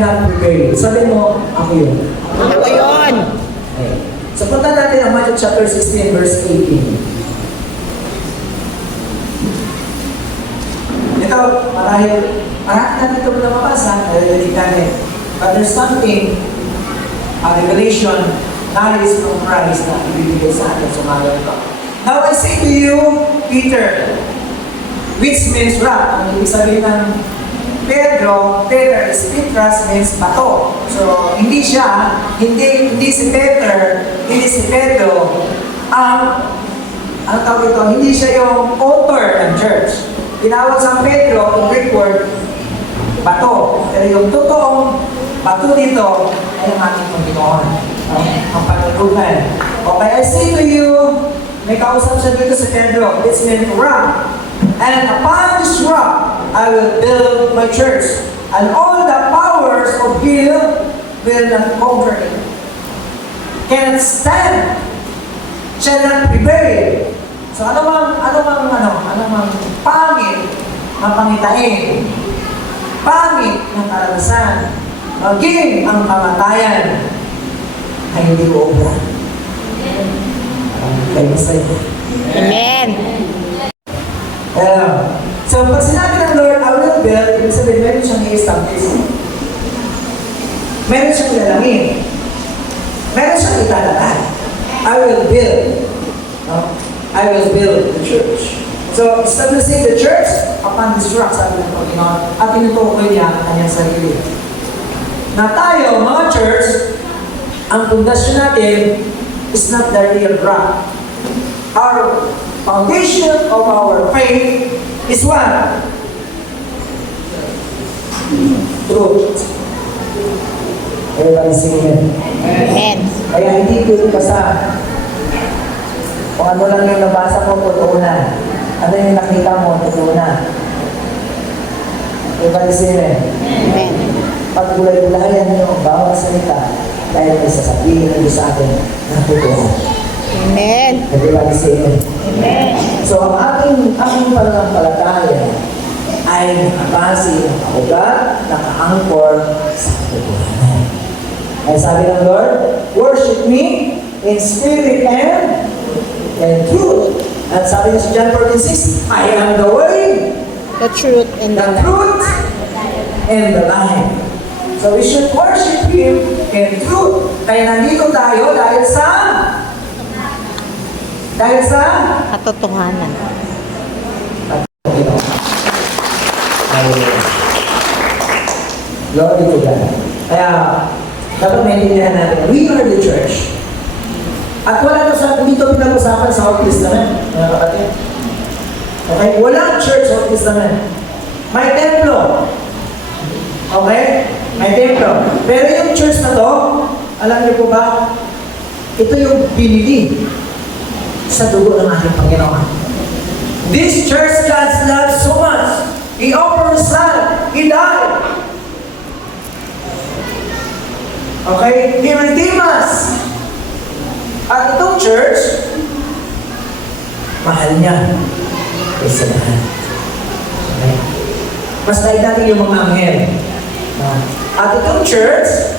cannot prepare you. Sabi mo, ako yun. Ako yun. Okay. So punta natin ang Matthew chapter 16 verse 18. Ito, marami natin ito na mabasa, nalilinig natin. But there's something, a revelation, knowledge from Christ na ibibigay sa atin sa mga ito. Now I say to you, Peter, which means rock. Ang ibig sabihin ng Pedro is Petras means bato. So, hindi si Peter, hindi si Pedro, ano tawag ito, hindi siya yung author ng church. Tinawag sa Pedro, yung Greek word, bato. Pero yung totoong bato dito ay ang ating Panginoon. Ang pagkakunan. Okay, I say to you, may kausap siya dito sa Pedro, it's meant rock. And upon this rock, I will build my church. And all the powers of hell will not conquer it. Cannot stand. Shall not prevail. So ano mang pangit na pangitain, pangit na karanasan, maging ang kamatayan ay hindi uubra. Kayo masaya. Amen. So pag sinabi ng Lord, I will build, ibig sabihin meron siyang i-establish. Meron siyang ilalangin. Meron siyang italakad. I will build. I will build the church. So, establishing the church upon this rock, sabi ng Panginoon, at tinutukoy niya ang kanyang sarili. Na tayo, mga church, ang pundasyon natin is not the real rock. Our foundation of our faith is what? Truth. Everybody say amen. Amen. Kaya hindi ko basta kung ano lang yung nabasa mo, totoo na. Ano yung nakita mo, totoo na. Everybody say amen. Amen. Pag gulay-gulayan niyo ang bawat salita, dahil may sasabihin niyo sa atin na totoo. Amen. Everybody say amen. Amen. So ang aking pananampalataya ay nakabase, nakaugat, naka-anchor sa katotohanan. Ay sabi ng Lord, worship me in spirit and truth. At sabi niya sa John 14:6, I am the way, The truth and the the life. truth, and the life. So we should worship Him in truth. Kaya nandito tayo dahil sa Katotohanan. Glory to God. Kaya dapat maintindihan natin, we are the church. At wala to sa, hindi ito pinag-usapan sa Old Testament, mga kapatid. Okay? Walang church sa Old Testament. May templo. Okay? May templo. Pero yung church na to, alam niyo po ba, ito yung binili sa dugo ng ating Panginoon. This church God loves so much. He offered His Son. He died. Okay? He redeemed us. At itong church, mahal niya kaysa lahat. Okay? Mas naig natin yung mga anghel. At itong church,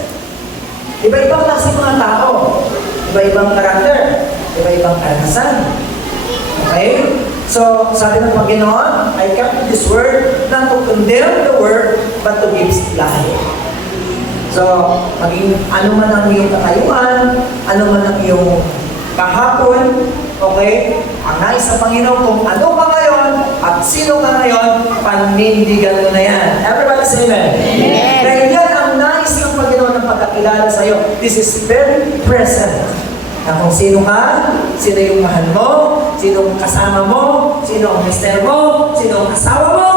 iba-ibang klase mga tao. Iba-ibang karakter. Iba-ibang karanasan. Okay? So, sabi ng Panginoon, I come to this word not to condemn the word, but to give life. So, maging ano man ang iyong katayuan, ano man ang iyong kahapon, okay? Ang nais sa Panginoon kung ano ka ngayon at sino ka ngayon, panindigan mo na yan. Everybody say amen. Amen. Dahil yan ang nais ng Panginoon ng pagkakilala sa iyo. This is very present. Na kung sino ka, sino yung mahal mo, sino ang kasama mo, sino ang mister mo, sino ang asawa mo,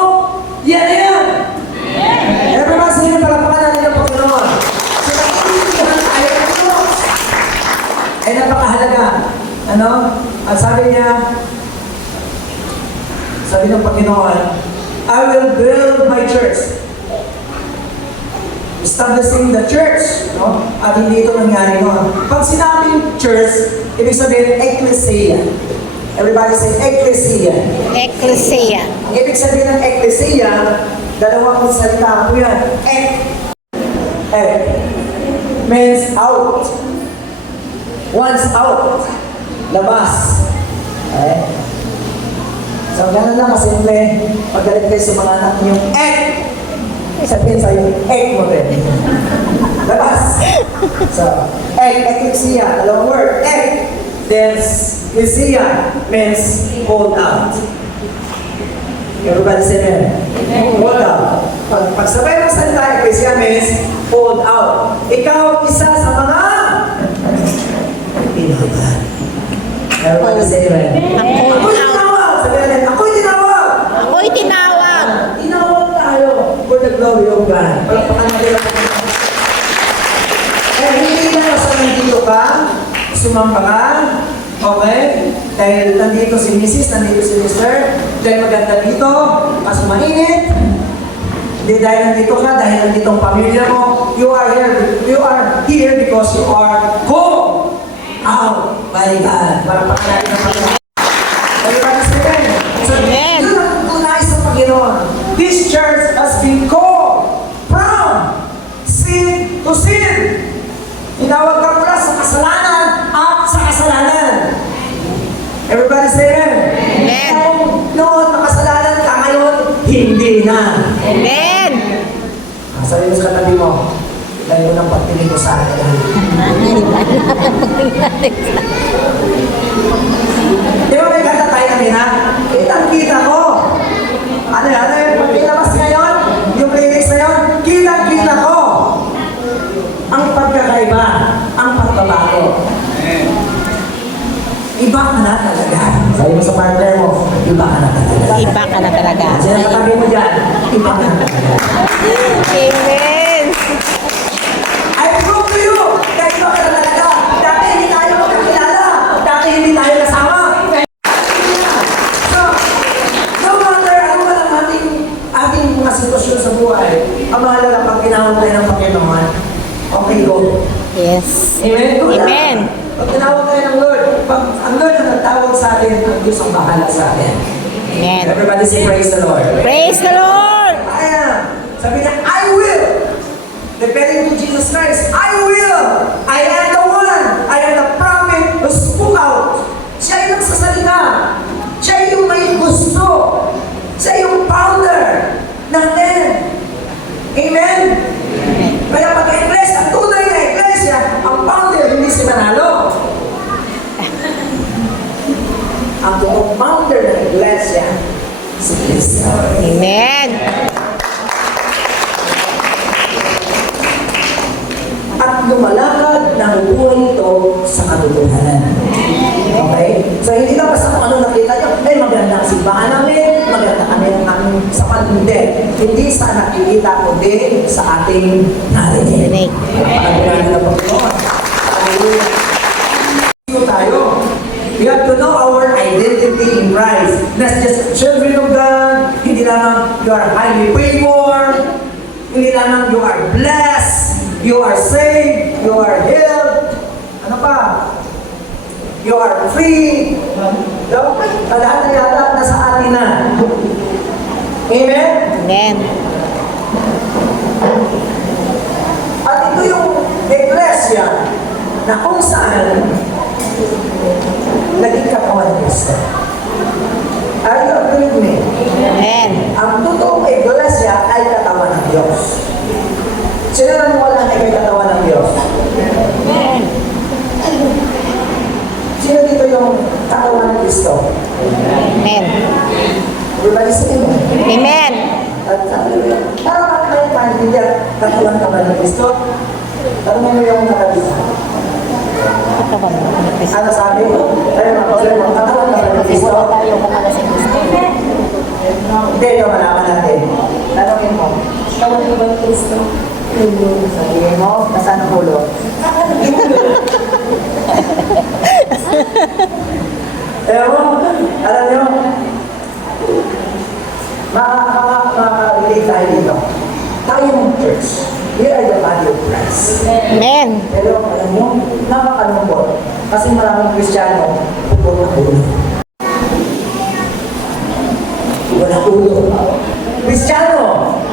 yan na yan! Everybody say amen, palapakan natin ang Panginoon. So, nakikinig tayo ng Diyos. Ay napakahalaga. Ano? At sabi ng Panginoon, I will build my church. Establishing the church. No? At hindi ito nangyari noon. Pag sinabing church, ibig sabihin, ecclesia. Everybody say, ecclesia. Ecclesia. Ang ibig sabihin ng ecclesia, dalawang salita po yan. Ek means out. Once out. Labas. Okay? So, ganun lang kasimple. Pagdalit kayo sa mga anak niyong ek. Sabihin sa'yo, ek mo rin. Labas. So, ecclesia, dalawang word, ek. Then, ecclesia means hold out. Everybody say amen. Hold out. Pagsabay mo salita, ecclesia means hold out. Ikaw, isa sa mga pinahagan. Everybody say amen. Ako'y tinawag. Sabi natin, ako'y tinawag. Ako'y tinawag. Tinawag tayo for the glory of God. Palakpakan natin ang hindi na basta nandito ka, sumamba ka, okay? Dahil nandito si Mrs., nandito si Mr., dahil maganda dito, kaso mainit. Hindi dahil nandito ka, dahil nandito ang pamilya mo, you are here because you are called out by God. Palakpakan natin ang Panginoon. Everybody say amen. So, Amen. yun ang tunay sa Panginoon. This church has been called from sin to sin. Tinawag ka mula sa kasalanan at sa kasalanan. Everybody say amen. Amen. Noon makasalanan ka, ngayon hindi na. Amen. Sabi mo sa katabi mo, dahil mo ng pagtingin ko sa akin. Di ba may kanta tayo kanina? Kitang-kita ko. Ano yan? Pag pinabas ngayon, yung lyrics na yun, kitang-kita ko. Ang pagkakaiba, ang pagbabago. Iba ka na talaga. Sabi mo sa partner mo, iba ka na talaga. Iba ka na talaga. Sino katabi mo dyan? Iba ka na talaga. Amen. I prove to you na iba ka na talaga. Dati hindi tayo magkakilala. Dati hindi tayo kasama. So, no matter ano man ang ating mga sitwasyon sa buhay, ang mahalaga pag tinawag tayo ng Panginoon, okay, go. Yes. Amen? Go lang. Amen. Pag tinawag tayo ng Lord, pag ang Lord ang nagtawag sa atin, ang Diyos ang bahala sa atin. Amen. Everybody say praise the Lord. Praise the Lord. I am. Sabi niya, I will. Depending to Jesus Christ, I will. I am the one. I am the prophet who spoke out. Siya yung nagsasalita. Siya yung may gusto. Siya yung founder natin. Amen? Kaya pag-iglesia, ang tunay na iglesia, ang founder, hindi si Manalo. Ang totoong founder ng iglesia, si Kristo. Amen. At lumalakad ng buhay ito sa katotohanan. Okay? So, hindi na basta kung ano nakita nyo, ay maganda ang simbahan namin, maganda kami ang aming sapat. Hindi sa nakikita, kundi sa ating narinig. Narinig. Pagpapagod na Panginoon. Hallelujah. Tayo. We have to know our identity in Christ. Not just children of God, hindi lamang you are highly favored, hindi lamang you are blessed, you are saved, you are healed, ano pa? You are free. Lahat na yata nasa atin na. Amen? Amen. At ito yung iglesia na kung saan naging katawan ng Kristo. Are you agree with me? Amen. Ang totoong iglesia ay katawan ng Diyos. Sino nang wala na kay katawan ng Diyos? Sino dito yung katawan ng Kristo? Amen. Everybody say amen. Amen. At parang kayo maintindihan, katawan ka ba ng Kristo? Tanong mo yung nakabisa. Katawan mo. Ano sabi mo? Katawan ka ba ng Kristo? Hindi, ito malaman natin. Tanongin mo, katawan ka ba ng Kristo? Sabihin mo, nasaan ang ulo? Alam nyo, makaka-relate tayo dito. Tayo ng church. We are the body of Christ. Amen. Pero alam nyo, nakakalungkot. Kasi maraming Kristiyano, pupuro ng ulo. Walang ulo. Kristiyano,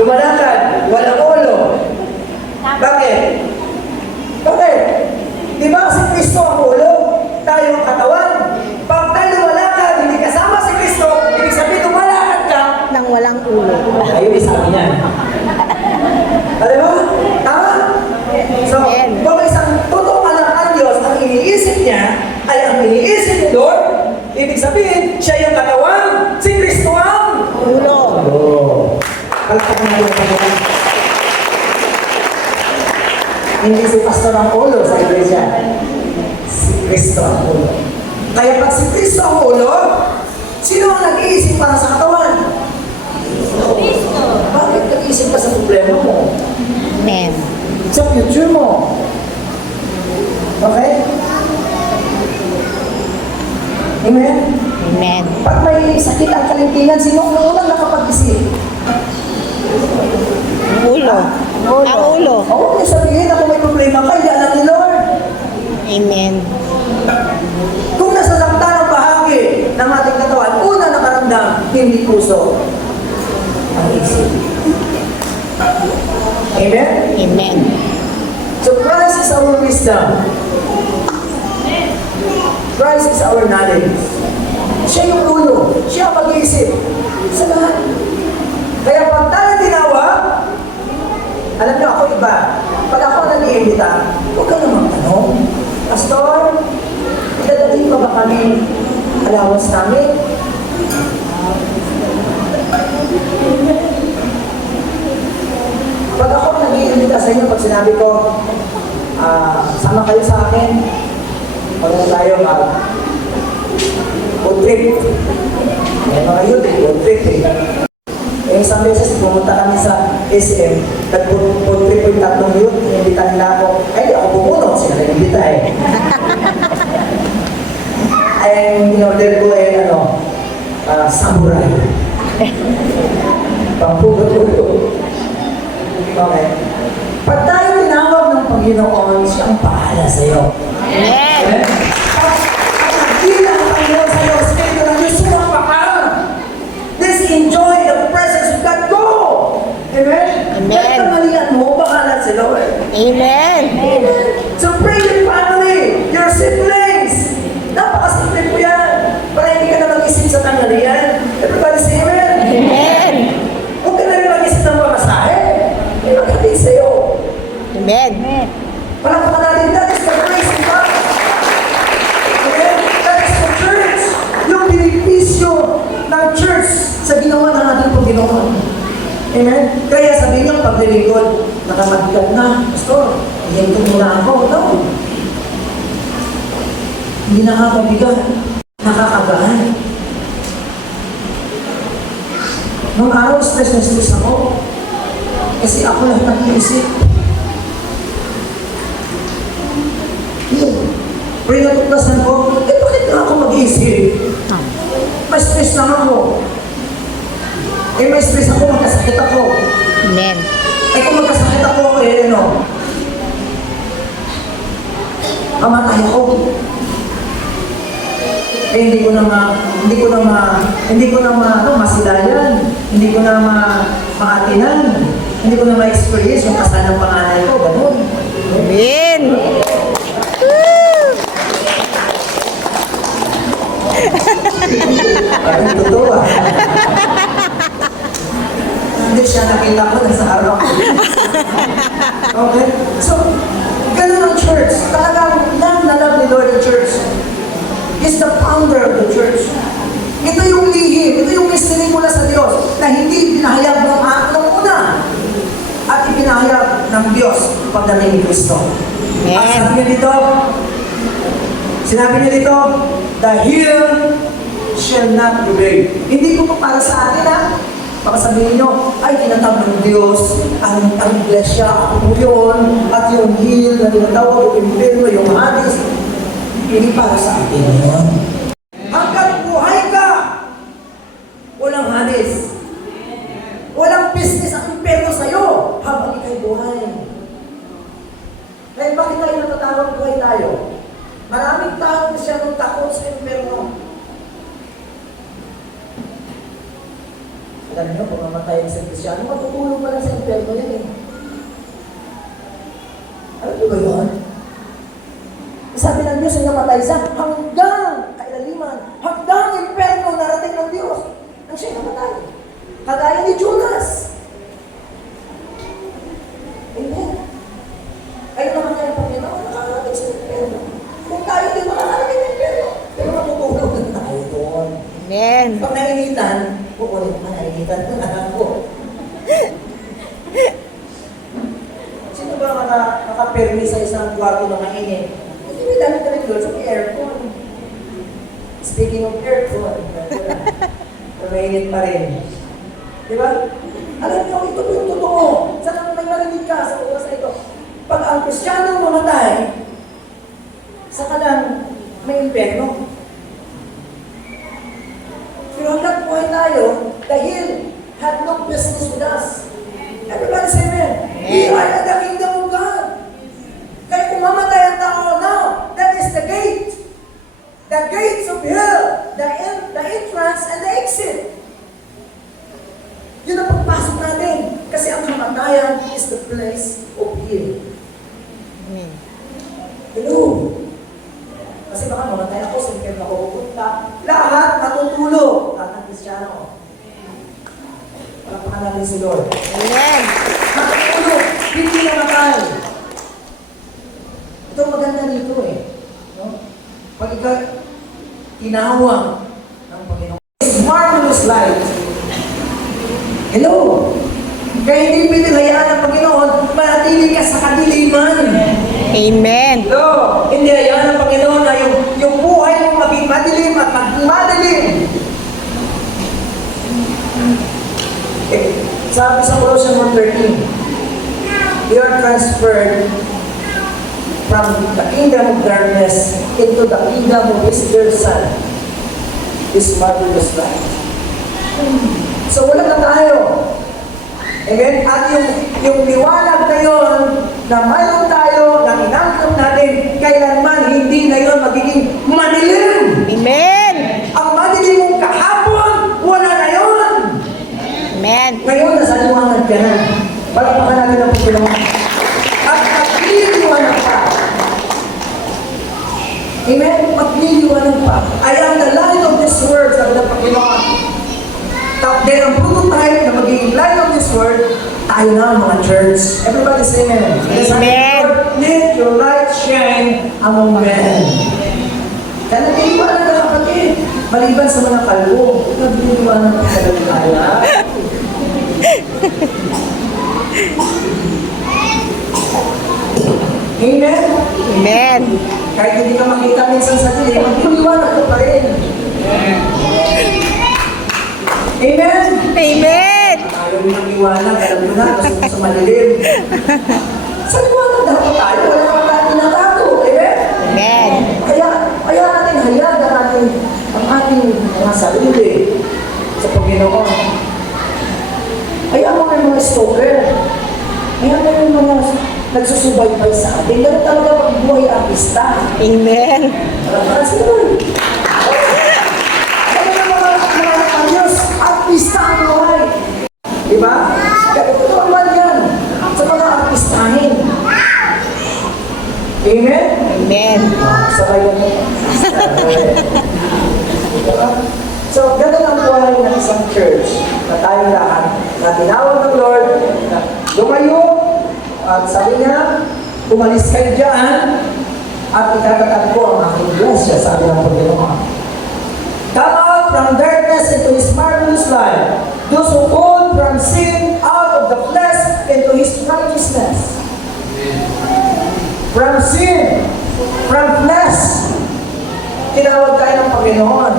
lumalakad, walang ulo. Bakit? Bakit? Di ba si Kristo ang ulo? Tayo ang katawan. Pag tayo lumalakad, hindi kasama si Kristo, ibig sabihin lumalakad ka, Nang walang ulo. ayun yung sabi niya. Alam mo? Tama? So, Amen. kung isang totoong anak ng Diyos, ang iniisip niya ay ang iniisip ni Lord, ibig sabihin, siya yung katawan, si Kristo ang Ulo. Palakpakan natin ang Panginoon. Hindi si pastor ang ulo sa iglesia. Si Kristo ang ulo. Kaya pag si Kristo ang ulo, sino ang nag-iisip para sa katawan? Kristo. Bakit nag-iisip ka sa problema mo? Amen. Sa future mo? Okay? Amen? Amen. Pag may sakit ang kalintingan, sino ang unang nakapag-isip? Ulo. Ang ulo. Huwag niyo sabihin na kung may problema ka, yan ang ni Lord. Amen. Kung nasasaktan ang bahagi ng ating katawan, una nakaramdam, hindi puso. Ang isip. Amen? Amen. So Christ is our wisdom. Christ is our knowledge. Siya yung ulo. Siya ang mag-iisip. Sa lahat. Kaya pag tayo tinawag, alam niyo ako iba. Pag ako nag-iimbita, huwag ka namang tanong. Pastor, idadating pa ba kami allowance namin? Pag ako nag-iimbita sa inyo, pag sinabi ko, sama kayo sa akin, huwag na tayo food trip. May mga yun, food trip eh. Eh, isang beses, pumunta kami sa SM, nag-food trip yung 3 yun, inimbita nila ako. Ay, di ako pumunod, sila nag-imbita eh. Ay, in-order ko eh, samurai. Pampugot-ugot. Okay. Pag tayo tinawag ng Panginoon, siya ang pahala sa'yo. Amen. Pag nagkila ang Panginoon sa'yo, Espiritu ng Diyos, sumapa ka. Let's enjoy the presence of God. Go! Amen? Amen. Kahit kamalian mo, bahala si Lord. Amen. So pray your family, your siblings. Napakasimple po yan. Para hindi ka na mag-isip sa tanghalian. Everybody say amen. Amen. Huwag ka na rin mag-isip ng pamasahe. May maghatid sa'yo. Amen. Palakpakan natin, that is the grace of God. Amen? That is the church. Yung benepisyo ng church sa ginawa ng ating Panginoon. Amen? Kaya sabihin niyo, paglilingkod, nakamabigat na, Pastor, ihinto muna ako. No. Hindi nakakabigat. Nakakagaan. Nung araw, stress na stress ako. Kasi ako lang nag-iisip. Yun. Pero natuklasan ko, bakit na ako mag-iisip? May stress lang ako. May stress ako, magkasakit ako. Amen. Kung magkasakit ako, mamatay ako. Hindi ko na masilayan. Hindi ko na maatinan. Hindi ko na ma-experience yung kasal ng panganay ko. Ganun. Amen. Parang totoo ah. Hindi siya nakita ko nasa araw. Okay? So, ganun ang church. Talagang love na love ni Lord ang church. He's the founder of the church. Ito yung lihim, ito yung mystery mula sa Diyos na hindi pinahayag ng una at ipinahayag ng Diyos pagdating ni Kristo. At sinabi niya dito, the hill shall not prevail. Hindi ko pa para sa atin ha. Baka sabihin nyo, ay tinatawag ng Diyos, ang iglesia, ako po yun, at yung hill na tinatawag, yung impero, yung Hades, hindi para sa atin yun. Hanggang buhay ka, walang Hades. Walang business ang impero sa'yo habang ikay buhay. Kaya bakit tayo natatawag buhay tayo? Maraming tao na siya nung takot sa impero. Alam niyo, kung mamatay sa Kristyano, matutulong pala sa impyerno yan eh. ng Diyos ay namatay siya hanggang kailaliman, hanggang imperno narating ng Diyos. Ang siya namatay. Kagaya ni Judas. Amen. Kayo naman nga yung Panginoon, nakakarating sa imperno. Kung tayo din makakarating ng imperno, pero matutulog na tayo doon. Amen. Pag nainitan, kukunin mo, nainitan ko na ako. Sino ba makapermi sa isang kwarto na mainit? Hindi may damit doon sa aircon. Speaking of aircon, mainit pa rin. Di ba? Alam niyo, ito po yung totoo. Saan may marinig ka sa oras na ito? Pag ang Kristiyano mamatay, saka lang may imperno. Pero hanggang buhay tayo, dahil had no business with us. Everybody say amen. We are in the kingdom of God. Kaya kung mamatay ang tao now, that is the gate. The gates of hell. The entrance and the exit. Yun ang pagpasok natin. Kasi ang kamatayan is the place of healing. Amen. Hello? Kasi baka mamatay ako, sa likod ako pupunta. Lahat matutulog. Lahat ng Kristiyano. Palapakan natin si Lord. Amen. Matutulog. Hindi namatay. Ito maganda dito eh. No? Pag ikaw tinawag ng Panginoon. It's marvelous light. Hello? Kaya hindi pinahayaan ng Panginoon, manatili ka sa kadiliman. Amen. Hello? Hindi hayaan ng Panginoon na yung buhay mo maging madilim at maging madilim. Okay. Sabi sa Colossians 1:13, you are transferred from the kingdom of darkness into the kingdom of His dear Son, His marvelous light. So wala na tayo. Amen? At yung liwanag na yun, na mayroon tayo, na inangkap natin, kailanman hindi na yun magiging madilim. Amen. Ang madilim mong kahapon, wala na yun. Amen. Ngayon, nasa liwanag ka na. Palapakan natin ang Panginoon. At magliliwanag pa. Amen? Magliliwanag pa. I am the light of this world, sabi ng Panginoon. Then ang prototype na magiging light of this world, tayo na mga church. Everybody say amen. Amen. Let your light shine among men. Kaya nag-iiwanan ka kapatid. Maliban sa mga kalbo, nag-iiwanan ka sa dalila. Amen? Amen. Kahit hindi ka makita minsan sa dilim, mag-iiwanan ka pa rin. Amen? Amen. Ayaw mo ng iwanan, alam mo na, gusto mo sa malilim. Sa liwanag dapat tayo, wala naman tayo tinatago. Amen? Amen. Kaya natin hayagan natin ang ating mga sarili sa Panginoon. Hayaan mo ng mga stalker. Hayaan mo yung mga nagsusubaybay sa atin. Ganun talaga pag-buhay artista. Amen. Para sa Lord. Kaya ng mga Diyos, artista ang buhay. Diba? Kaya ito naman yan sa mga artistahin. Amen? Amen. Sabay yan. Diba? So, ganun ang buhay ng isang church na tayo lahat na tinawag ng Lord na lumayo at sabi niya, umalis kayo dyan at itatatag ko ang aking blessing, sabi ng Panginoon. Come out from darkness into His marvelous light. Those who called from sin out of the flesh into His righteousness. From sin, from flesh, tinawag tayo ng Panginoon.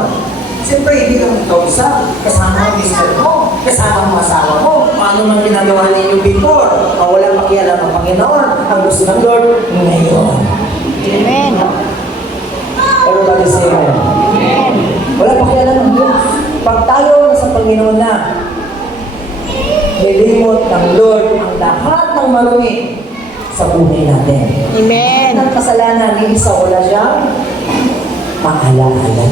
Siyempre, hindi lang ikaw isa. Kasama ang mister mo, kasama ang asawa mo. Paano man ginagawa ninyo before? Walang pakialam ng Panginoon. Ang gusto ng Lord, ngayon. Amen. Everybody say amen. Wala pakialam ng Diyos. Pag tayo nasa Panginoon na, nilimot ng Lord ang lahat ng marumi sa buhay natin. Amen. Ang kasalanan ni isa wala siyang maala-ala.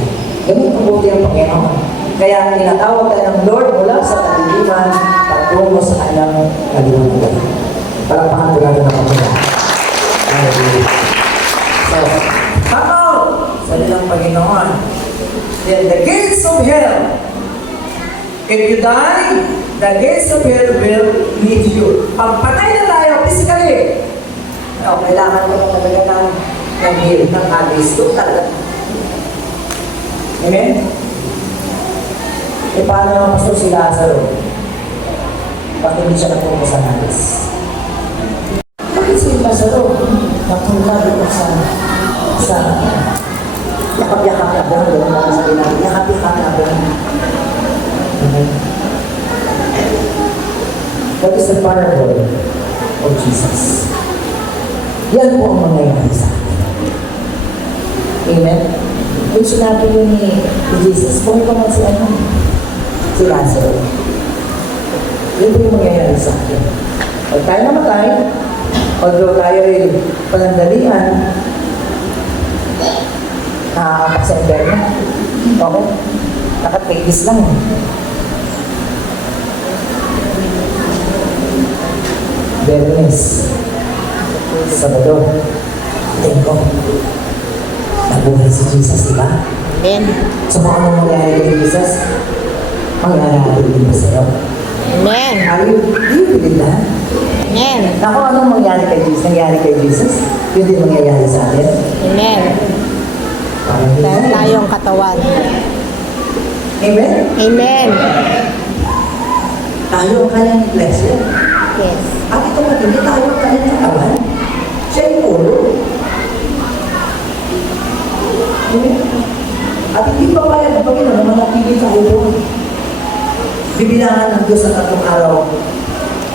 Ganun ang buti ang Panginoon. Kaya tinatawag tayo ng Lord mula sa kadiliman patungo sa kanyang kaliwanagan. Palakpakan ko natin ang Panginoon. So, come out If you die, the gates of hell will meet you. Pag patay na tayo physically, kailangan mo na talaga ng heal, ng agis. Doon talaga. Amen? E paano naman pastor si Lazaro? Bakit hindi siya napunta sa nagis? Bakit si Lazaro napunta doon sa yakap-yakap na doon, doon naman sa pinag, yakap-yakap na doon. That is the parable of Jesus. Yan po ang mangyayari sa atin. Amen? Yung sinabi yun ni Jesus, kung ikaw man si Lazaro, yun po yung mangyayari sa atin. Pag tayo namatay, although tayo ay panandalian, nakakapag-sender na. Okay? Nakapagis lang. Bernes, Sabado, Linggo, nabuhay si Jesus, di ba? Amen. So kung anong mangyayari kay Jesus, mangyayari din ba sa'yo? Amen. Do you believe that? Amen. Na kung anong nangyari kay Jesus, yun din mangyayari sa atin. Amen. Parang Dahil hindi. tayong katawan. Amen? Amen. Tayo ang kanyang iglesia. Yes. At ito matindi, tayo ang kanyang katawan. Siya yung ulo. Amen? At hindi pa kaya na Panginoon na manatili tayo doon. Bibilangan ng Diyos sa 3 araw.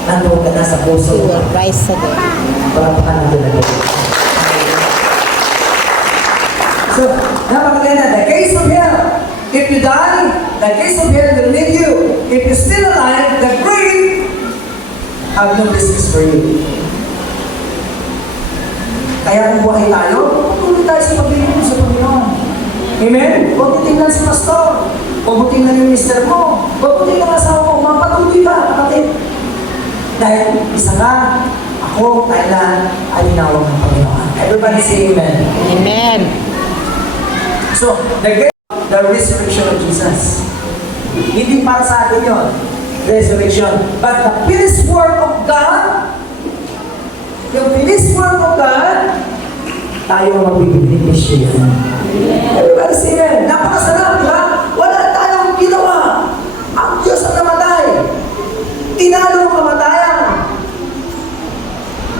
Nandun ka na sa We puso. will rise again. Parapakan natin na Diyos. So, napakaganda, the gates of hell. If you die, the gates of hell will leave you. If you're still alive, the grave have no business for you. Kaya kung buhay tayo, patuloy tayo sa paglilingkod sa Panginoon. Amen? Huwag mo tingnan si pastor. Huwag mo tingnan yung mister mo. Huwag mo tingnan ang asawa mo. Mapatuloy ka, kapatid. Dahil isa nga, ako, tayo na alinawag ng Panginoon. Everybody say amen. Amen. So, the resurrection of Jesus. Hindi para sa atin yun, resurrection. But the finished work of God, yung finished work of God, tayo magbibigay yan. Everybody say amen. Napakasarap, di ba? Wala tayong ginawa. Ang Diyos ang namatay. Tinalo ang kamatayan.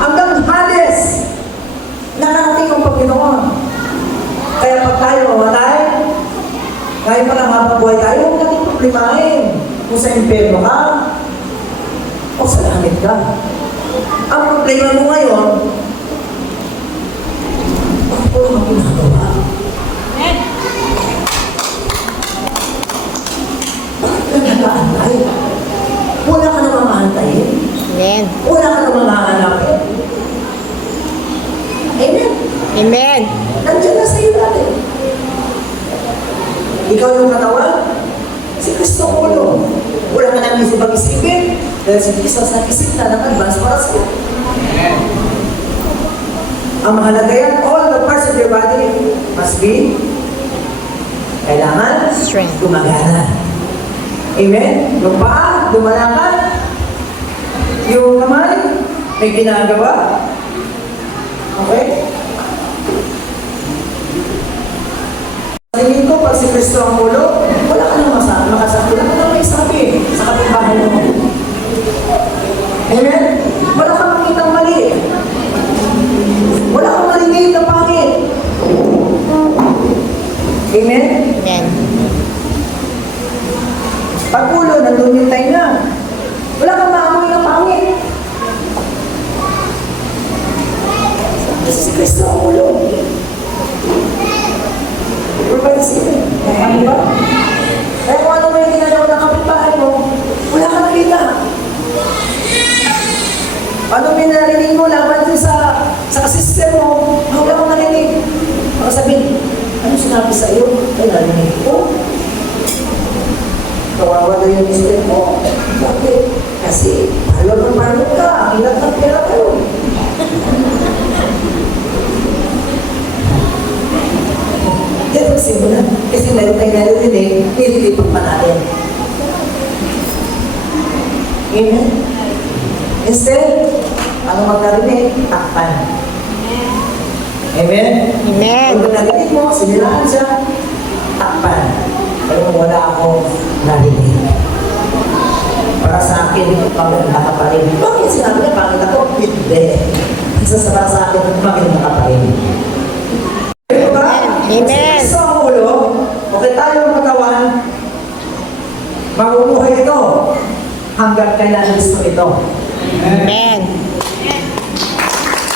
Hanggang Hades, nakarating ang Panginoon. Kaya pag tayo mamatay, ngayon pa lang habang buhay tayo, huwag natin problemahin kung sa impyerno ka o sa langit ka. Ang problema mo ngayon, bakit ko naman ginagawa? Bakit ka nag-aantay? Wala ka namang aantayin. Amen. Wala ka namang hahanapin. Amen? Amen. Nandiyan na sa iyo natin. Ikaw yung katawan, si Kristo ang ulo. Wala ka nang isip mag-isipin, dahil si Jesus nag-isip na ng advance para sa iyo. Ang mahalaga yan, all the parts of your body must be kailangan Strength. gumagana. Amen? Yung paa, lumalakad. Yung kamay, may ginagawa. Okay? Tingin ko, pag si Kristo ang ulo, wala ka nang makasabi. Wala ka nang may sabi sa kapitbahay mo. Amen? Wala ka makitang mali. Wala kang maringin na pangit. Amen? Amen. Pag ulo, nandun yung tayo na. Wala kang maamoy na pangit. Kasi si Kristo ang ulo. Everybody see it. Ano ba? Kaya kung ano mo yung ginagawa ng kapitbahay mo, wala kang nakita. Ano may narinig mo laban dun sa system mo, wala kang narinig. Baka sabihin, ano sinabi sa iyo? Ay, narinig ko. Kawawa na yung system mo. Bakit? Kasi, parlo ka. Ilan ng pera kayo. Yan ang simulan. Kasi meron tayo narinig, nililipat pa natin. Instead, ano magkarinig? Takpan. Amen? Amen. Kung narinig mo, sinilaan siya, takpan. Pero wala akong narinig. Para sa akin, maganda ka pa rin. Bakit sinabi na pangit ako? Hindi. Isa sa para sa akin, maganda ka pa rin. Ito ba? Amen. Sa ang ulo, okay tayo ang magkawan, mabubuhay ito hanggang kailan gusto ito. Amen.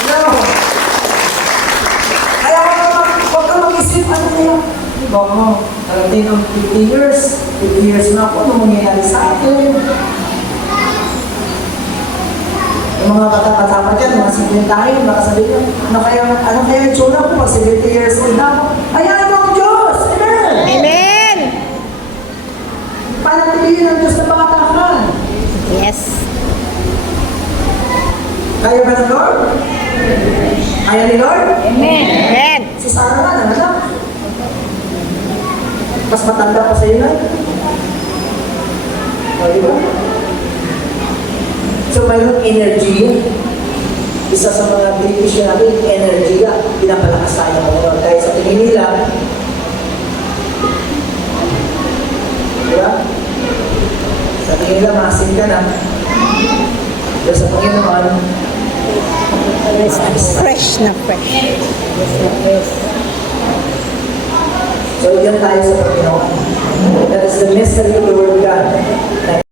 No. Kaya huwag ka mag-isip, ano kaya? Diba mo, talagang ng 50 years na ako, ano mangyayari sa akin? Yung mga bata-bata pa dyan, mga 70 baka sabihin nyo, ano kaya yung tsura ko pag 70 years old na ako? Ayan mo ang Diyos! Amen! Amen. Panatilihin ang Diyos na pangatakan. Yes. Kaya ba ng Lord? Kaya ni Lord? Amen. Si Sarah na, nanganak. Mas matanda pa sa'yo na. O, di ba? So, mayroong energy. Isa sa mga British natin, energy. Pinapalakas tayo ng Panginoon. Dahil sa tingin nila, di ba? Sa tingin nila, masin ka na. Pero sa Panginoon, Fresh na fresh. so, yan tayo sa Panginoon. That is the mystery of the Word of God.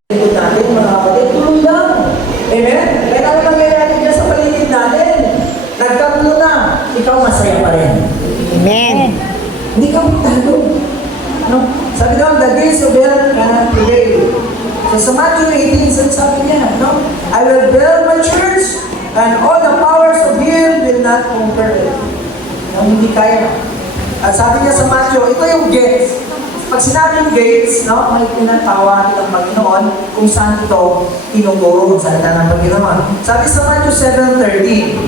Nakikita natin, mga kapatid, tuloy lang. Amen? Kaya ano nangyayari dyan sa paligid natin? Nagkagulo na, ikaw masaya pa rin. Amen. Hindi ka magtalo. No? Sabi daw, the grace of God cannot prevail. So sa Matthew 18, sabi niya, no? I will build my church and all the powers of hell will not conquer it. No, hindi kaya. At sabi niya sa Matthew, ito yung gates. Pag sinabing gates, no, may tinatawag ng Panginoon kung saan ito tinuturo sa salita ng Panginoon. Sabi sa Matthew 7:13,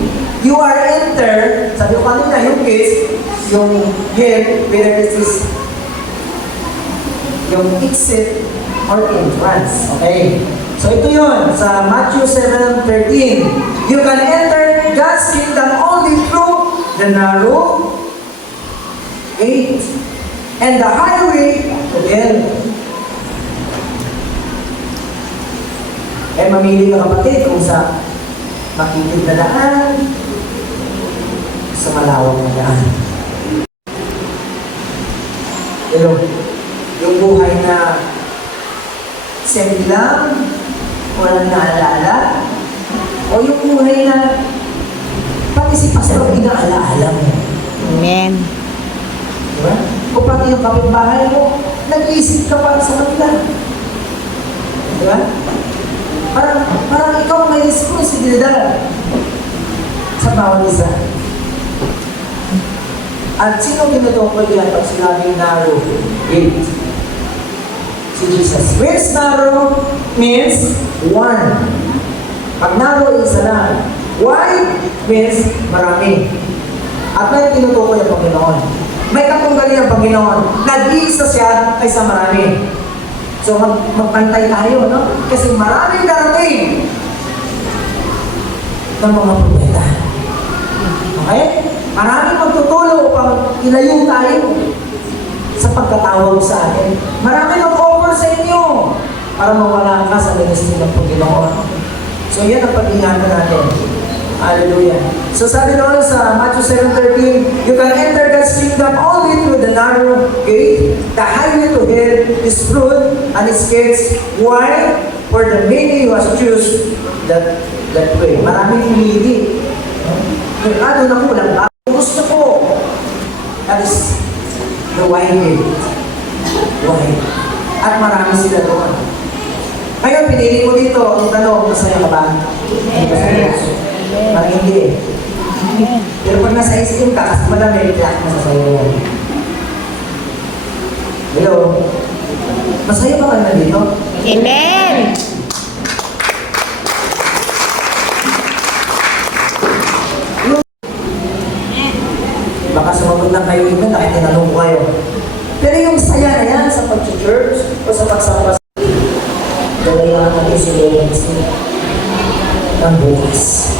you are enter, sabi ko kanina, yung gates, yung gate, whether it is yung exit or entrance. Okay? So ito yun, sa Matthew 7:13. You can enter God's kingdom only through the narrow gate and the highway to hell. Eh, mamili ka kapatid kung sa makitid na daan, sa malawak na daan. Pero, yung buhay na simple lang, walang naalala, o yung buhay na pati si pastor inaalaala mo. Amen. Diba? O pati yung kapitbahay mo, nag-iisip ka para sa kanila. Diba? Parang ikaw may responsibilidad sa bawat isa. At sino tinutukoy yan pag sinabing narrow gate? Si Jesus. Where's narrow means one. Pag narrow, isa lang. Wide means marami. At may tinutukoy ang Panginoon. May katunggali ang Panginoon. Nag-iisa siya kaysa marami. So magpantay tayo, no? Kasi maraming darating ng mga propeta. Okay? Maraming magtutulong upang ilayo tayo sa pagkatawag sa atin. Maraming mag-offer sa inyo para mawala ka sa ministry ng Panginoon. So yan ang pag-ingatan natin. Hallelujah. So sabi doon sa Matthew 7:13, you can enter God's kingdom only through the narrow gate. The highway to hell is broad and its gates wide for the many who has choose that way. Maraming pumili. Ano na kulang ba? Gusto ko. That is the wide gate. Wide. At marami sila doon. Ngayon, pinili ko dito, ang tanong, masaya ka ba? Parang hindi. Pero pag nasa ice cream ka, kasi malamig, kaya masasaya yan. Hello? Masaya ba ka na dito? Amen. Baka sumagot lang kayo ito, kahit tinanong ko kayo. Pero yung saya na yan sa pag-church o sa pagsama sa galay lang natin si Lawrence. ng bukas.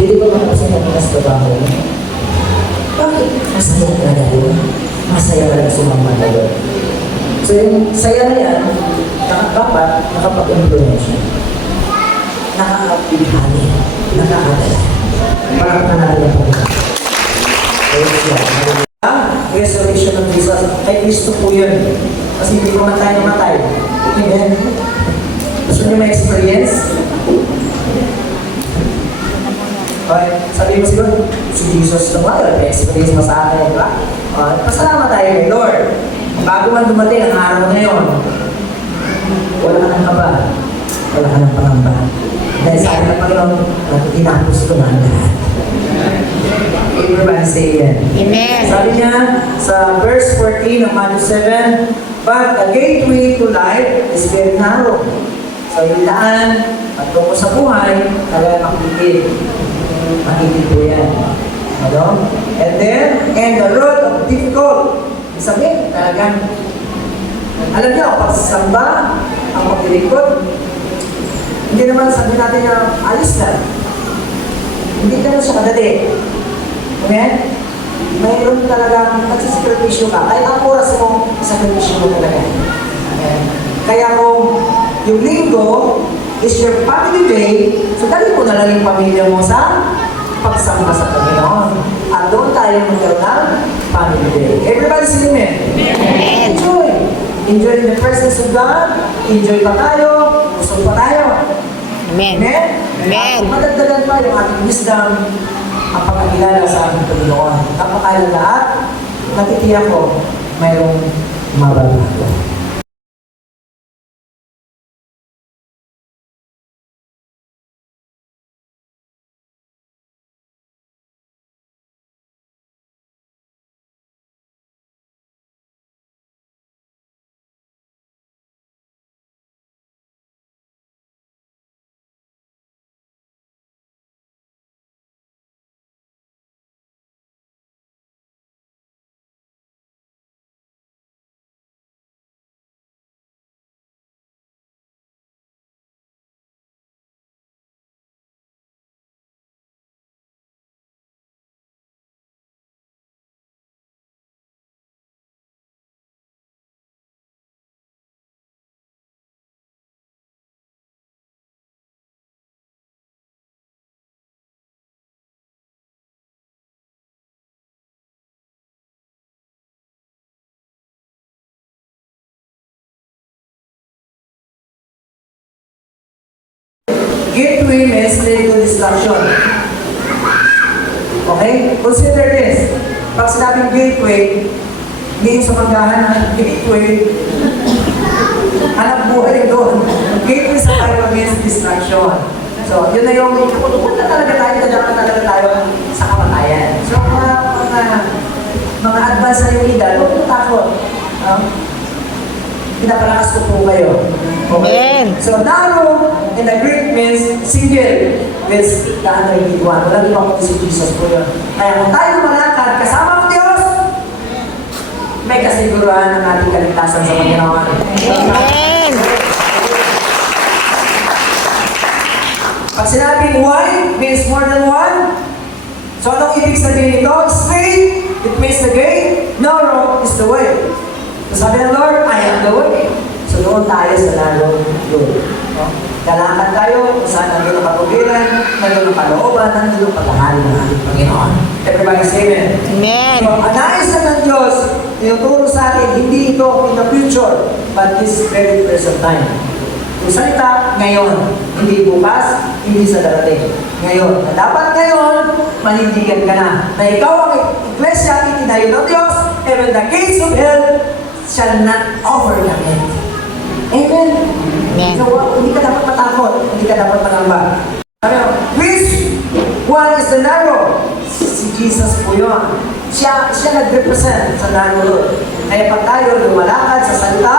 Hindi ba matapusin natin sa trabaho? Bakit? Masaya ka na doon. Masaya ka na sumama na doon. So yung saya na yan, dapat nakapag-influence siya. Nakakapilhani, nakakadala. Parang ka natin ang pagkakas. Ang resurrection ng Jesus, kay Kristo po yun. Kasi hindi ko man tayo namatay. Amen? Gusto niyo may experience? Okay, sabi mo siguro, si Jesus lang nga, may experience pa sa akin, di ba? Pasalamat tayo kay Lord. Bago man dumating ang araw ngayon, wala ka ng kaba, wala ka ng pangamba. Dahil sa akin ng Panginoon, tinapos ko na ang lahat. Everybody say amen. Amen. Sabi niya sa verse 14 ng Matthew 7, but the gateway to life is very narrow. So yung daan, patungo sa buhay, talaga makikid. Makikid po yan. Ano? And the road of difficult. Sabihin, talagang, alam niyo, pagsasamba, ang paglilingkod, hindi naman sabihin natin na alis na. Hindi naman siya kadali. Amen? Mayroon talagang nagsisakripisyo ka. Kahit ang oras mo, sakripisyo mo talaga. Amen? Kaya kung yung linggo is your family day, so dali mo na lang yung pamilya mo sa pagsamba sa Panginoon. At doon tayo magkaroon ng family day. Everybody say amen. Enjoy. Enjoy in the presence of God. Enjoy pa tayo. Busog pa tayo. Amen. Amen? Amen. Madagdagan pa yung ating wisdom, ang pagkakilala sa ating Panginoon. Kapag lahat, natitiyak ko, mayroong mababago. Gateway means leading to destruction. Okay? Consider this. Pag sinabing gateway, hindi yung sa pagkahan, gateway. Hanap buhay doon. Gateway sa tayo against destruction. So, yun na yung pupunta talaga tayo, dadaan talaga tayo sa kamatayan. So, mga advance na yung edad, huwag mo takot. Pinapalakas ko po kayo. Amen. So, narrow in the Greek means single with the unlimited one. Walang ibang kundi si Jesus po yun. Kaya kung tayo malakad kasama ng Diyos, may kasiguruhan ng ating kaligtasan sa Panginoon. Amen. Pag sinabing one means more than one, so anong ibig sabihin nito? Straight, it means the gate. Narrow is the way. So sabi ng Lord, I am the way. So doon tayo sa narrow road. No? Kailangan tayo kung saan nandun ang patugilan, nandun ang kalooban, nandun ang paghahari ng ating Panginoon. Everybody say amen. Amen. So, ang nais na ng Diyos, tinuturo sa atin, hindi ito in the future, but this very present time. Kung salita, ngayon. Hindi bukas, hindi sa darating. Ngayon. Na dapat ngayon, manindigan ka na. Na ikaw ang iglesia, itinayo ng Diyos, and when the gates of hell shall not overcome it. Amen. Amen. So, hindi ka dapat matakot, hindi ka dapat manamba. Which one is the narrow? Si Jesus po yun. Siya nag-represent sa narrow road. Kaya pag tayo lumalakad sa salita,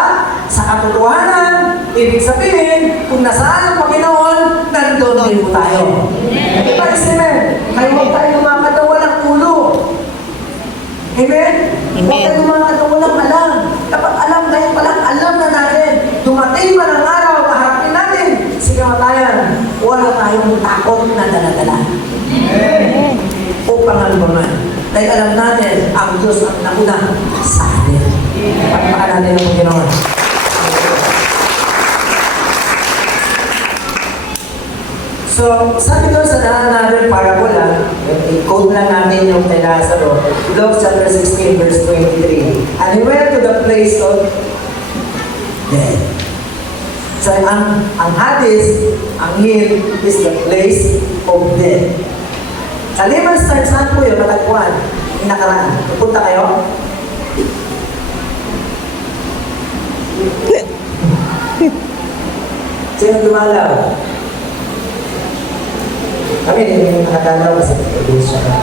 sa katotohanan, ibig sabihin, kung nasaan ang Panginoon, nandun din po tayo. Diba, amen? Kaya huwag tayo lumakad na walang ulo. Amen? Huwag tayo lumakad na walang alam. Dapat alam tayo palang, alam na natin. Dumating man ang araw, kaharapin natin, si kamatayan, walang pinadala-dala. Amen. Upang alumaman. Dahil alam natin, ang Diyos ang nauna sa atin. Pagpakaan natin ang Panginoon. So, sabi doon sa natin parabola, i-quote lang natin yung kay Lazaro, Luke chapter 16, verse 23. And he went to the place of death. So, ang Hades, ang Hell, is the place of death. Sa Layman's Terms, saan po yun? Matagpuan. Yung nakaraan. Pupunta kayo? Sino dumalaw? Kami din yung nakadalaw kasi pwede siya na.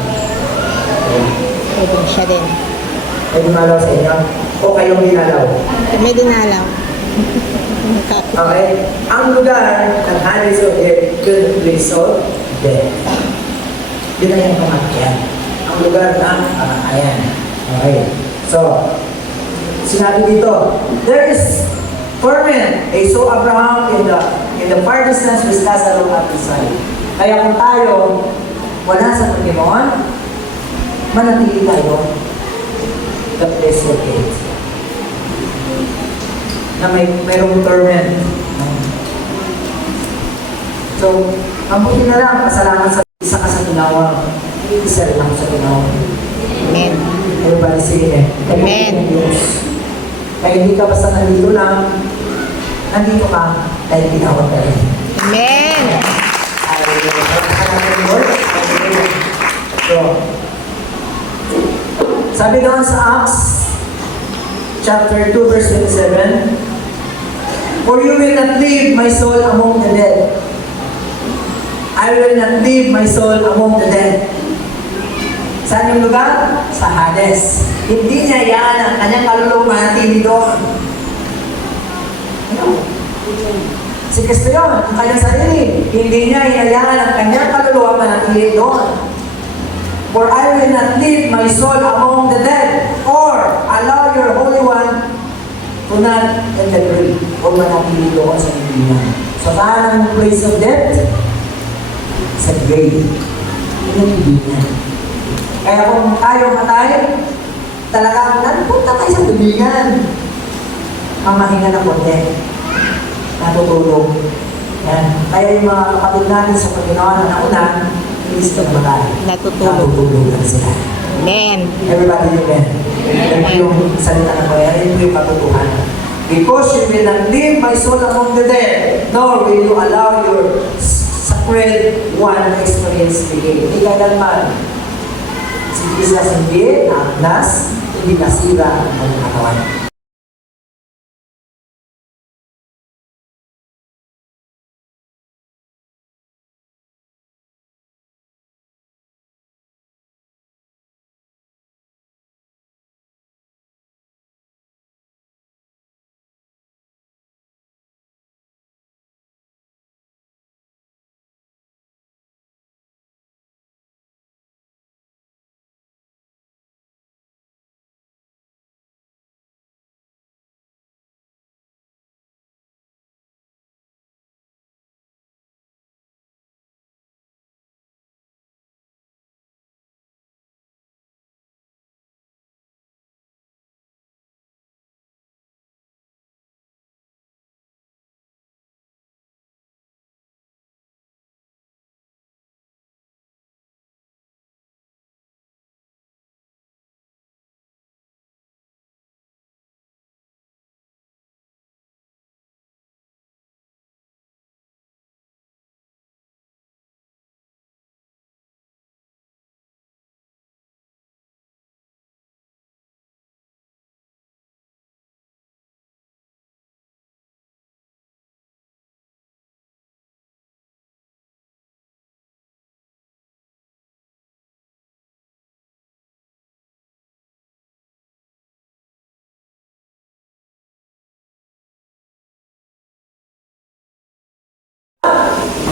Pwede siya din. Ay dumalaw sa inyo? O kayong dinalaw? Kami dinalaw. Nakapit. Okay? Ang lugar ng Hades of Death, good place of death. Yun na yung pamakyan. Ang lugar ng ayan. Okay. So, sinabi dito, there is torment. They saw Abraham in the far distance with Lazarus at his side. Kaya kung tayo wala sa Panginoon, manatili tayo the place of death. Na mayroong torment. So, mabuti na lang, pasalamat sa isa ka sa tinawag. Isa rin ako sa tinawag. Amen. Everybody say Amen. Kaya hindi ka basta nandito lang, nandito ka dahil tinawag ka rin. Amen. So, sabi doon sa Acts chapter 2 verse 27, for you will not leave my soul among the dead. I will not leave my soul among the dead. Saan yung lugar? Sa Hades. Hindi niya yan ang kanyang kaluluwa manatili doon. Ano? Si Kristo yun, ang kanyang sarili. Hindi niya hinayaan ang kanyang kaluluwa manatili doon. For I will not leave my soul among the dead, or allow your Holy One to not in the grave, o manatili doon sa Pilipinas. So saan ang place of death? Sa grave. Yung Pilipinas. Kaya kung tayo matay, talagang nagpunta tayo sa dumigan. Mamahinga ng konti. Natutulog. Yan. Kaya yung mga kapatid natin sa Panginoon na nauna, hindi sila namatay. Natutulog. Natutulog lang sila. Amen. Everybody, amen. Yan po yung salita ng Panginoon. Yan po yung katotohanan. Because you will not leave my soul among the dead, nor will you allow your sacred one experience again. Hindi kailanman. Si Jesus hindi naagnas, hindi nasira ang kanyang katawan.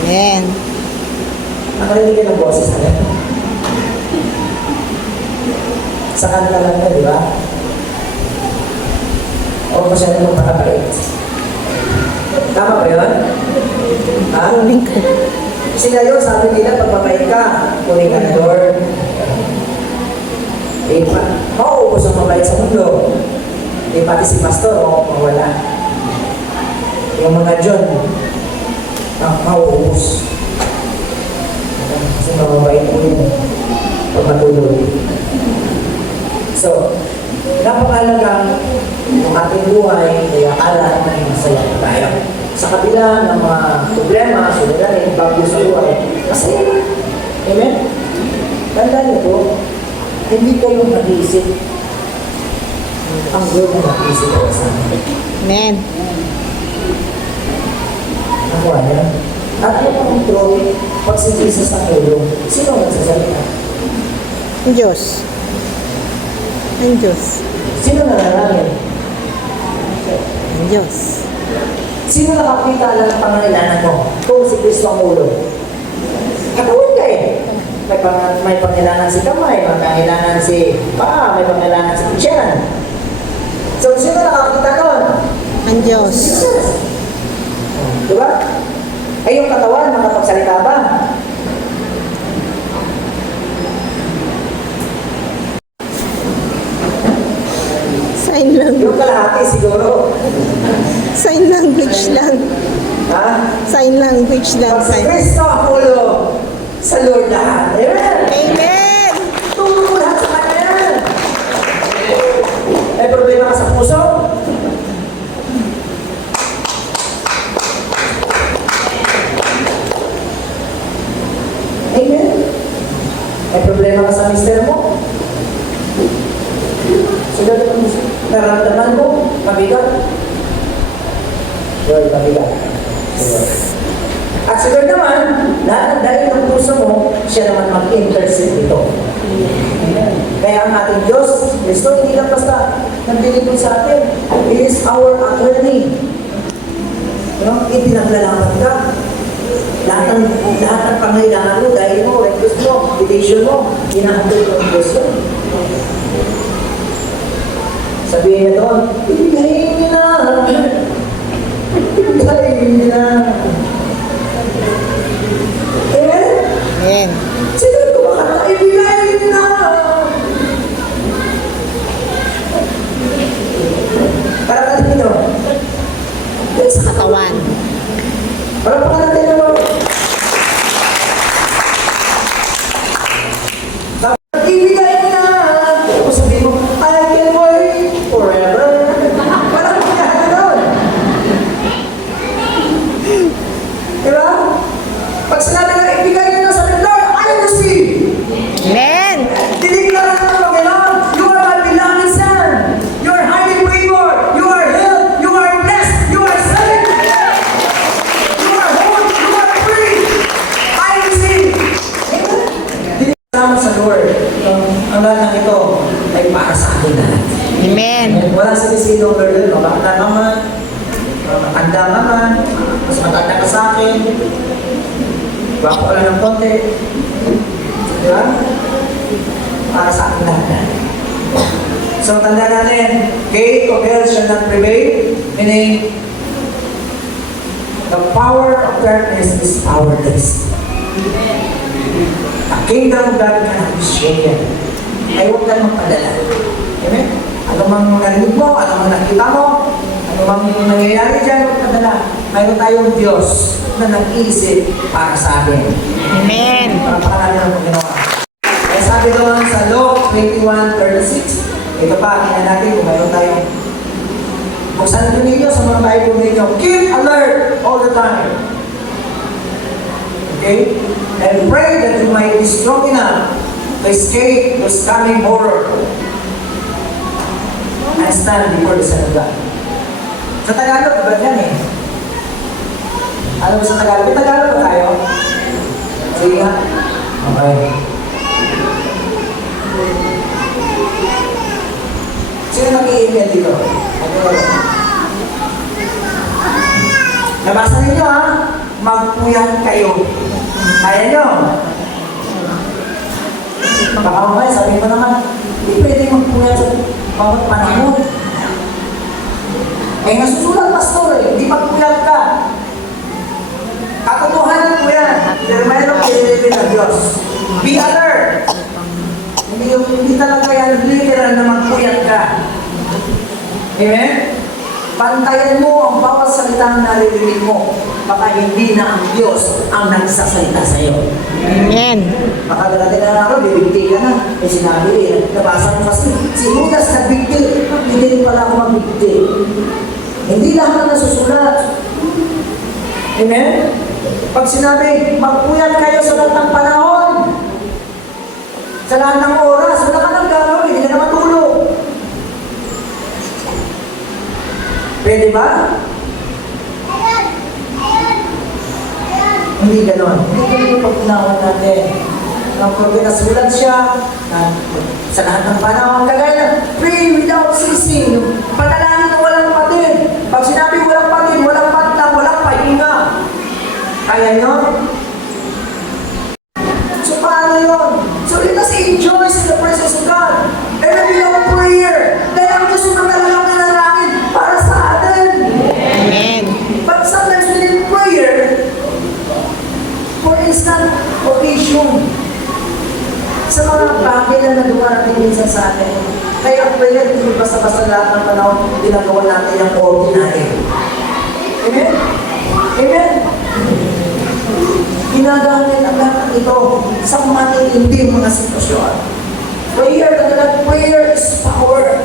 Amen. Nakarinig ka ng boses na yan. Sa kanta lang na, di ba? O masyado mong makapait. Tama ba yun? Ha? Sila yun, sabi nila, pag mabait ka, kunin ka na Lord. Eh, mauubos ang mabait sa mundo. Eh, pati si pastor, mawala. Yung mga John, mauubos. Kasi mababait po yun. Pag matuloy. So, napakalagang yung ating buhay ay akala na masaya tayo. Sa kabila ng mga problema, suliranin, bagyo sa buhay, masaya na. Amen? Tandaan niyo po, hindi kayo mag-iisip. Ang Lord na mag-iisip ko sa amin. Amen. Ako ano? At yung control, pag si Jesus ang ulo, sino ang nagsasalita? Ang Diyos. Ang Diyos. Sino nananangin? Ang Diyos. Sino nakakita lang ng pangailangan mo? Kung si Kristo ang ulo. Katawin ka eh. May pangailangan si kamay, may pangailangan si paa, may pangailangan si tiyan. So, sino nakakita nun? Ang Diyos. Jesus. Diba? Ay, yung katawan, makapagsalita ba? Sign language. Yung kalahati siguro. Sign language lang. Ha? Sign language lang. Pag si Sign. Kristo ang ulo, sa Lord lahat. Amen? Amen. Turo mo lahat sa Kanya yan. May problema ka sa puso? Amen? May problema ka sa mister mo? Sugat mo, nararamdaman mo, mabigat? Lord, mabigat. At si Lord naman, lahat ng dahil ng puso mo, siya naman mag-intercede dito. Kaya ang ating Diyos, Kristo, hindi lang basta nagdilipon sa atin. He is our attorney. Ipinaglalaban ka. Lahat ng pangailangan mo, dahil mo, request mo, petition mo, hinahandol ng Diyos yun. Sabihin niya doon, ibigay niyo na. Ibigay niyo na. Amen? Amen. Sino ko makata? Ibigay niyo na. Para ka dito. Sa katawan. Para pa ka natin naman. Ibigay niyo na. Kung sabihin mo, I can wait forever. Walang kaya doon. Diba? Pag sinabi na ibigay niyo na sa Lord, I receive. Amen. Diniglaran ng Panginoon, you are my beloved son. You are highly favored. You are healed. You are blessed. You are saved. You are whole. You are free. I receive. Diniglaran sa Lord. Ang lahat ng ito ay para sa akin lahat. Amen. Wala sinisilong Lord doon. Mabata ka man. Matanda ka man. Mas matanda ka sa akin. Bako ka lang ng konti. Diba? Para sa akin lahat. So, tanda natin, gate of hell shall not prevail, meaning, the power of darkness is powerless. The kingdom of God cannot be shaken. Ay huwag kang magpadala. Amen? Ano mang narinig mo, ano mang nakita mo, ano mang nangyayari dyan, huwag padala. Mayroon tayong Diyos na nag-iisip para sa atin. Amen. Para pakalanan ng Panginoon. Kaya sabi doon sa Luke 21:36, ito pa, tingnan natin kung mayroon tayong buksan ito ninyo sa mga Bible ninyo. Keep alert all the time. Okay? And pray that you might be strong enough to escape this coming horror and stand before the Son of God. Sa Tagalog, iba yan eh. Alam mo sa Tagalog? May Tagalog ba tayo? Sige nga. Okay. Sino nag-i-email dito? Nabasa ninyo ha? Magpuyat kayo. Kaya nyo? Baka mamaya, sabihin mo naman, hindi pwede magpuyat sa bawat panahon. Eh, nasusulat pastor eh, hindi magpuyat ka. Katotohanan po yan. Jeremiah Bantayan mo ang bawat salita na naririnig mo. Baka hindi na ang Diyos ang nagsasalita sa iyo. Amen. Baka darating na araw, bibigti ka na. Eh sinabi nabasa mo kasi, si Judas nagbigti. Hindi rin pala ako magbigti. Hindi lahat na nasusulat. Amen? Pag sinabi, magpuyat kayo sa lahat ng panahon, sa lahat ng oras, wala ka nang gagawin, hindi ka na matulog. Pwede ba? Hindi ganon. Hindi ganon yung pagkunawan natin. Ang pagkakasulat siya, na sa lahat ng panahon, kagaya na, pray without ceasing. Panalangin na walang patin. Pag sinabi walang patin, walang patlang, walang pahinga. Kaya nyo? So paano yun? So let us enjoy in the presence of God. And then we have prayer. Dahil ang Diyos yung talagang nanalangin para sa atin. Amen. But sometimes we need prayer. For instance, occasion. Sa mga bagay na dumarating minsan sa atin. Kaya ang prayer, hindi basta-basta lahat ng panahon, ginagawa natin yung ordinary. Amen? Amen? Ginagamit ang lahat ito sa matitinding mga sitwasyon. Prayer is power.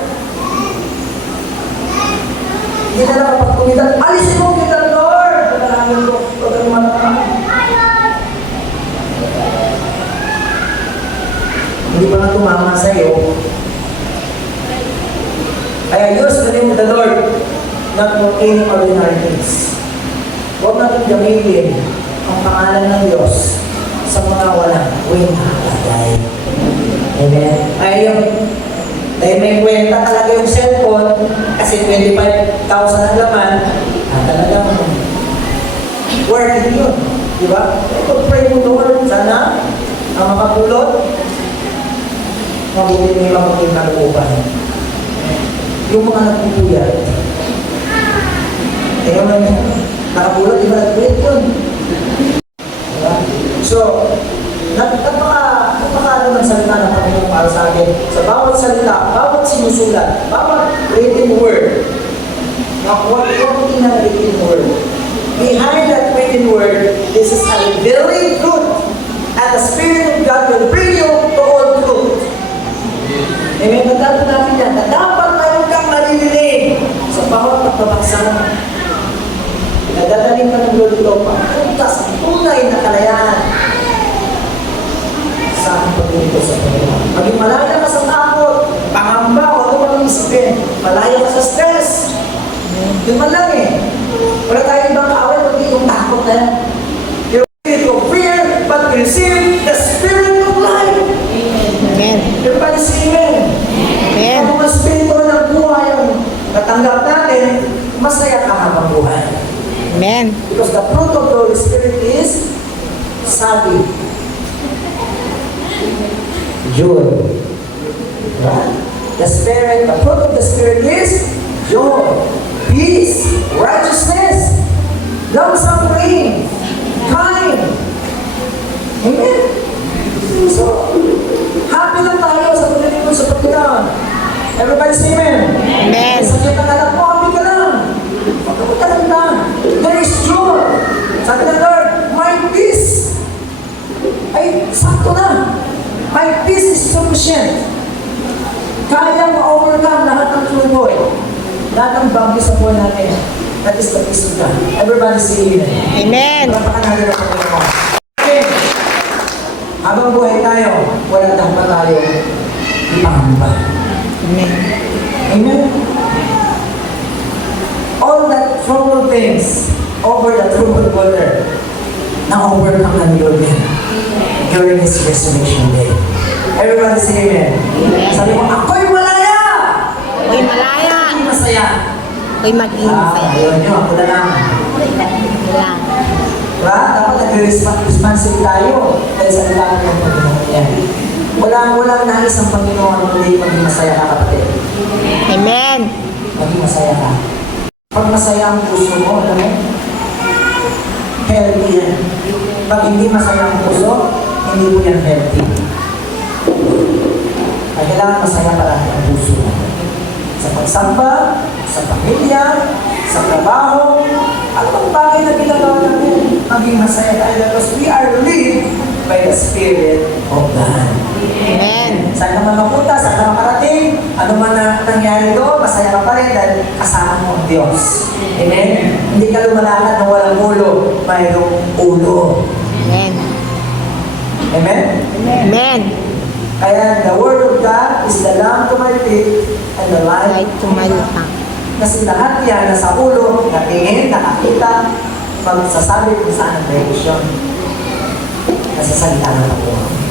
Hindi na lang kapag tumitan, alisin mo kita, Lord! Pagkalangin ko, pagkalangin ko. Hindi pa nga tumama sa'yo. Kaya use the name of the Lord, not for any ordinary things. Huwag natin gamitin ang pangalan ng Diyos sa mga walang bagay. Amen? Dahil may kwenta talaga yung cellphone, kasi 25,000 ang laman, talagang worth it yun. Diba? Ito, pray mo Lord, sana ang makapulot, mabuti may mabuting kalooban. Yung mga nagpupuyat, nakapulot, di ba nagpuyat yun? Diba? So, napaka salita ng Panginoon para sa akin. Sa bawat salita, bawat sinusulat, bawat written word, huwag tingnan written word. Behind that written word, this is a very good, and the Spirit of God will bring you to all truth. Amen? Nagdatan natin yan, na dapat mayroon kang maririnig sa bawat pagpabaksa mo. Nagdadaling ka ng luluto pa, punta sa tunay na kalayaan sa aking pagpunto sa Panginoon. Maging malaya ka sa takot, pangamba, o ano pang isipin, malaya ka sa stress. Yun man lang eh. Wala tayong ibang kaaway, kundi yung takot na yan. You're spirit of fear, but receive the spirit of life. Amen. Everybody say amen. Amen. Ang mga spirito ng buhay ang natanggap natin, masaya ka habang buhay. Amen. Because the fruit of the Holy Spirit is sabi, joy. Right? The Spirit, the fruit of the Spirit is joy, peace, righteousness, long-suffering, kind. Amen? So, happy lang tayo sa paglilingkod sa Panginoon. Everybody say amen. Amen. Sa kaya anak mo, happy ka lang. Pagkakutan lang. There is joy. Sabi ng Lord, my peace. Ay, sakto na. My peace is sufficient. Kaya ma-overcome lahat ng tuloy. Lahat ng bagyo sa buhay natin. That is the peace of God. Everybody say amen. Amen. Palapakan natin ang Panginoon. Amen. Habang buhay tayo, walang dapat tayo ipangamba. Amen. Amen. All that troubled things over the troubled water, na-overcome na ni Lord yan during His resurrection day. Everybody say amen. Sabi mo, ako'y malaya! Ako'y malaya. Ako'y masaya. Ako'y maging masaya. Ayun yun, ako na lang. Wala. Diba? Dapat nag-responsive tayo dahil sa ilang ng Panginoon yan. Walang nais ang Panginoon kundi maging masaya ka, kapatid. Amen. Maging masaya ka. Pag masaya ang puso mo, alam mo, healthy yan. Pag hindi masaya ang puso, hindi mo yan healthy. Kaya kailangan masaya palagi ang puso mo. Sa pagsamba, sa pamilya, sa trabaho, ano bang bagay na ginagawa natin? Maging masaya tayo because we are led by the Spirit of God. Amen. Saan ka man mapunta, saan ka makarating, ano man na nangyari doon, masaya ka pa rin dahil kasama mo ang Diyos. Amen? Hindi ka lumalakad ng walang ulo, mayroong ulo. Amen. Amen? Amen. Kaya the Word of God is the lamp to my feet and the light Light to my tongue. Kasi lahat yan nasa ulo, natingin, nakakita, magsasabi kung saan ang direction. Kasi salita ng Panginoon.